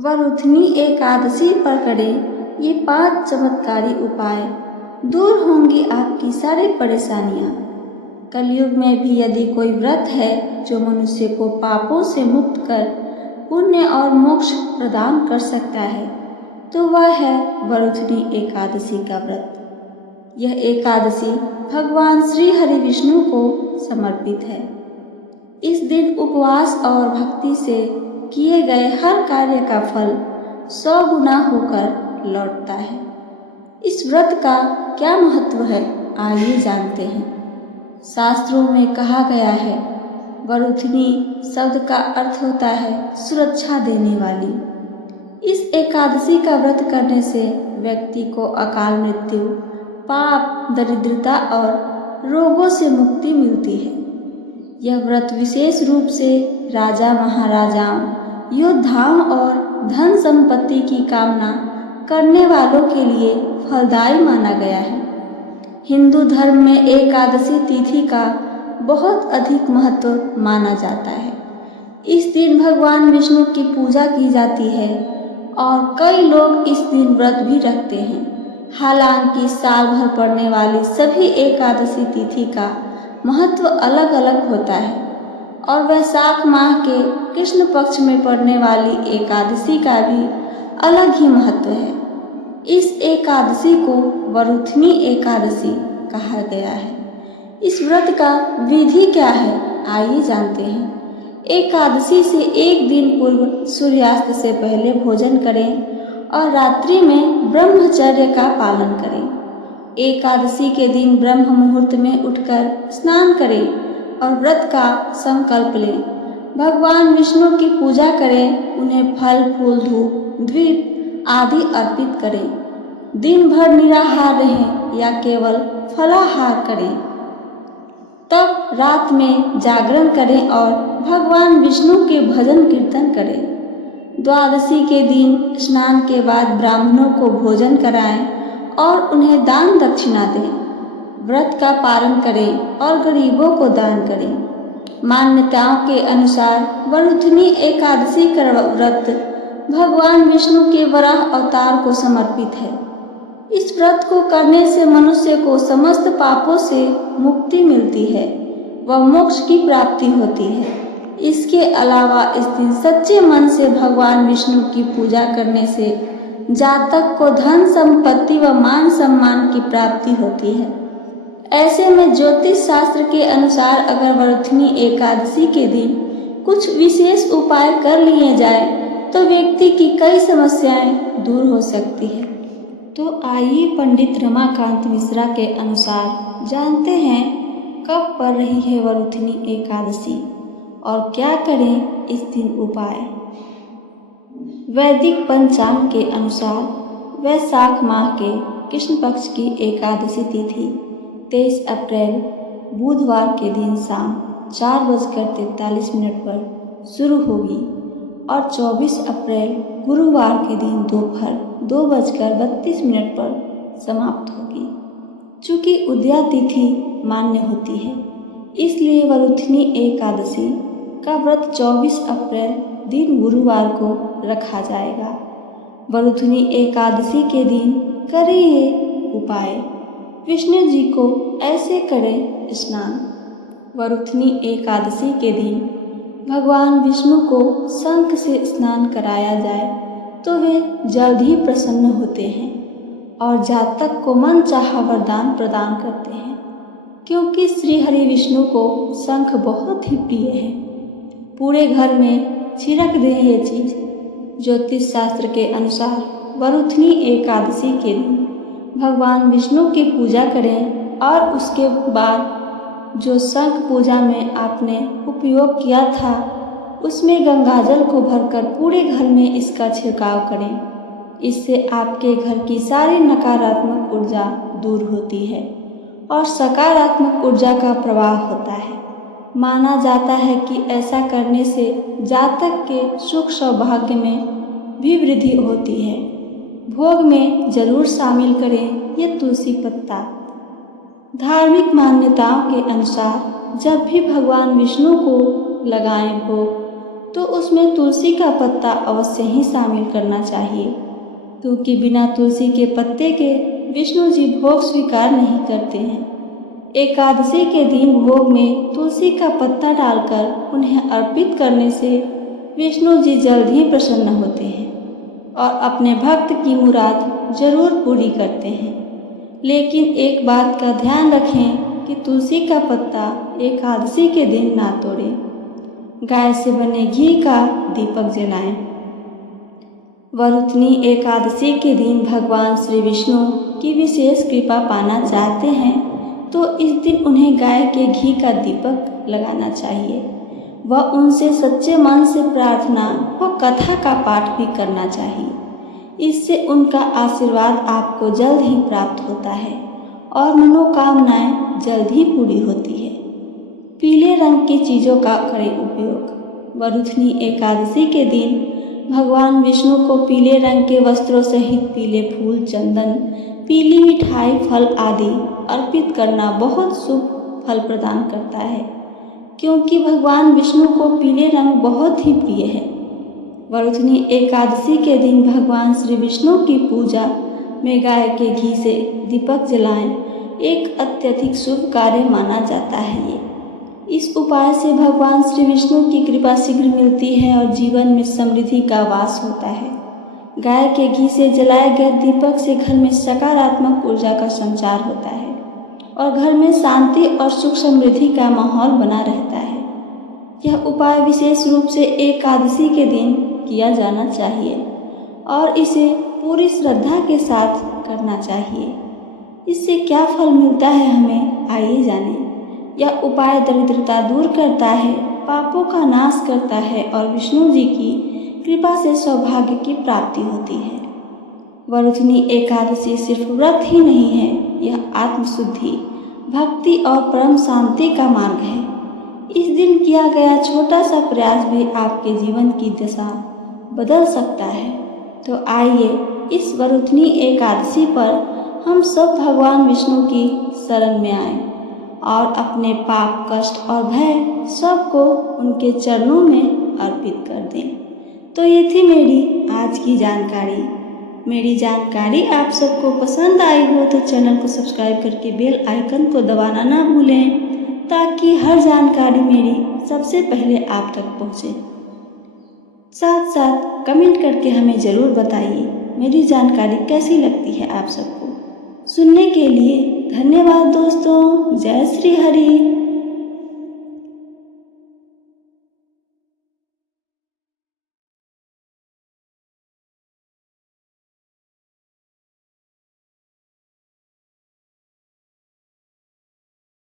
वरुथनी एकादशी पर करें ये 5 चमत्कारी उपाय, दूर होंगी आपकी सारी परेशानियाँ। कलयुग में भी यदि कोई व्रत है जो मनुष्य को पापों से मुक्त कर पुण्य और मोक्ष प्रदान कर सकता है तो वह है वरुथनी एकादशी का व्रत। यह एकादशी भगवान श्री हरि विष्णु को समर्पित है। इस दिन उपवास और भक्ति से किए गए हर कार्य का फल 100 गुना होकर लौटता है। इस व्रत का क्या महत्व है, आइए जानते हैं। शास्त्रों में कहा गया है, वरुथनी शब्द का अर्थ होता है सुरक्षा देने वाली। इस एकादशी का व्रत करने से व्यक्ति को अकाल मृत्यु, पाप, दरिद्रता और रोगों से मुक्ति मिलती है। यह व्रत विशेष रूप से राजा महाराजाओं, योद्धाओं और धन संपत्ति की कामना करने वालों के लिए फलदायी माना गया है। हिंदू धर्म में एकादशी तिथि का बहुत अधिक महत्व माना जाता है। इस दिन भगवान विष्णु की पूजा की जाती है और कई लोग इस दिन व्रत भी रखते हैं। हालांकि साल भर पड़ने वाली सभी एकादशी तिथि का महत्व अलग अलग होता है और वैशाख माह के कृष्ण पक्ष में पड़ने वाली एकादशी का भी अलग ही महत्व है। इस एकादशी को वरुथनी एकादशी कहा गया है। इस व्रत का विधि क्या है, आइए जानते हैं। एकादशी से एक दिन पूर्व सूर्यास्त से पहले भोजन करें और रात्रि में ब्रह्मचर्य का पालन करें। एकादशी के दिन ब्रह्म मुहूर्त में उठकर स्नान करें और व्रत का संकल्प लें। भगवान विष्णु की पूजा करें, उन्हें फल फूल धूप द्वीप आदि अर्पित करें। दिन भर निराहार रहें या केवल फलाहार करें। तब रात में जागरण करें और भगवान विष्णु के भजन कीर्तन करें। द्वादशी के दिन स्नान के बाद ब्राह्मणों को भोजन कराएं और उन्हें दान दक्षिणा दें। व्रत का पालन करें और गरीबों को दान करें। मान्यताओं के अनुसार वरुथनी एकादशी का व्रत भगवान विष्णु के वराह अवतार को समर्पित है। इस व्रत को करने से मनुष्य को समस्त पापों से मुक्ति मिलती है व मोक्ष की प्राप्ति होती है। इसके अलावा इस दिन सच्चे मन से भगवान विष्णु की पूजा करने से जातक को धन संपत्ति व मान सम्मान की प्राप्ति होती है। ऐसे में ज्योतिष शास्त्र के अनुसार अगर वरुथनी एकादशी के दिन कुछ विशेष उपाय कर लिए जाए तो व्यक्ति की कई समस्याएं दूर हो सकती है। तो आइए पंडित रमाकांत मिश्रा के अनुसार जानते हैं कब पड़ रही है वरुथनी एकादशी और क्या करें इस दिन उपाय। वैदिक पंचांग के अनुसार वैशाख माह के कृष्ण पक्ष की एकादशी तिथि 23 अप्रैल बुधवार के दिन शाम 4:43 पर शुरू होगी और 24 अप्रैल गुरुवार के दिन दोपहर 2:32 पर समाप्त होगी। चूँकि उदया तिथि मान्य होती है इसलिए वरुथनी एकादशी का व्रत 24 अप्रैल दिन गुरुवार को रखा जाएगा। वरुथनी एकादशी के दिन करें ये उपाय। विष्णु जी को ऐसे करें स्नान। वरुथनी एकादशी के दिन भगवान विष्णु को शंख से स्नान कराया जाए तो वे जल्द ही प्रसन्न होते हैं और जातक को मनचाहा वरदान प्रदान करते हैं। क्योंकि श्री हरि विष्णु को शंख बहुत ही प्रिय है, पूरे घर में छिड़क दें ये चीज़। ज्योतिष शास्त्र के अनुसार वरुथनी एकादशी के दिन भगवान विष्णु की पूजा करें और उसके बाद जो शंख पूजा में आपने उपयोग किया था उसमें गंगाजल को भरकर पूरे घर में इसका छिड़काव करें। इससे आपके घर की सारी नकारात्मक ऊर्जा दूर होती है और सकारात्मक ऊर्जा का प्रवाह होता है। माना जाता है कि ऐसा करने से जातक के सुख सौभाग्य में भी वृद्धि होती है। भोग में जरूर शामिल करें ये तुलसी पत्ता। धार्मिक मान्यताओं के अनुसार जब भी भगवान विष्णु को लगाएं भोग तो उसमें तुलसी का पत्ता अवश्य ही शामिल करना चाहिए, क्योंकि बिना तुलसी के पत्ते के विष्णु जी भोग स्वीकार नहीं करते हैं। एकादशी के दिन भोग में तुलसी का पत्ता डालकर उन्हें अर्पित करने से विष्णु जी जल्द ही प्रसन्न होते हैं और अपने भक्त की मुराद जरूर पूरी करते हैं। लेकिन एक बात का ध्यान रखें कि तुलसी का पत्ता एकादशी के दिन ना तोड़ें। गाय से बने घी का दीपक जलाएं। वरुथनी एकादशी के दिन भगवान श्री विष्णु की विशेष कृपा पाना चाहते हैं तो इस दिन उन्हें गाय के घी का दीपक लगाना चाहिए। वह उनसे सच्चे मन से प्रार्थना व कथा का पाठ भी करना चाहिए। इससे उनका आशीर्वाद आपको जल्द ही प्राप्त होता है और मनोकामनाएं जल्द ही पूरी होती है। पीले रंग की चीज़ों का करें उपयोग। वरुथनी एकादशी के दिन भगवान विष्णु को पीले रंग के वस्त्रों सहित पीले फूल, चंदन, पीली मिठाई, फल आदि अर्पित करना बहुत शुभ फल प्रदान करता है, क्योंकि भगवान विष्णु को पीले रंग बहुत ही प्रिय है। वरुथनी एकादशी के दिन भगवान श्री विष्णु की पूजा में गाय के घी से दीपक जलाएं एक अत्यधिक शुभ कार्य माना जाता है। इस उपाय से भगवान श्री विष्णु की कृपा शीघ्र मिलती है और जीवन में समृद्धि का वास होता है। गाय के घी से जलाए गए दीपक से घर में सकारात्मक ऊर्जा का संचार होता है और घर में शांति और सुख समृद्धि का माहौल बना रहता है। यह उपाय विशेष रूप से एकादशी के दिन किया जाना चाहिए और इसे पूरी श्रद्धा के साथ करना चाहिए। इससे क्या फल मिलता है हमें, आइए जानें। यह उपाय दरिद्रता दूर करता है, पापों का नाश करता है और विष्णु जी की कृपा से सौभाग्य की प्राप्ति होती है। वरुथनी एकादशी सिर्फ व्रत ही नहीं है, यह आत्मशुद्धि, भक्ति और परम शांति का मार्ग है। इस दिन किया गया छोटा सा प्रयास भी आपके जीवन की दिशा बदल सकता है। तो आइए इस वरुथनी एकादशी पर हम सब भगवान विष्णु की शरण में आएं और अपने पाप, कष्ट और भय सबको उनके चरणों में अर्पित कर दें। तो ये थी मेरी आज की जानकारी। मेरी जानकारी आप सबको पसंद आई हो तो चैनल को सब्सक्राइब करके बेल आइकन को दबाना ना भूलें, ताकि हर जानकारी मेरी सबसे पहले आप तक पहुँचे। साथ साथ कमेंट करके हमें ज़रूर बताइए मेरी जानकारी कैसी लगती है आप सबको। सुनने के लिए धन्यवाद दोस्तों। जय श्री हरि।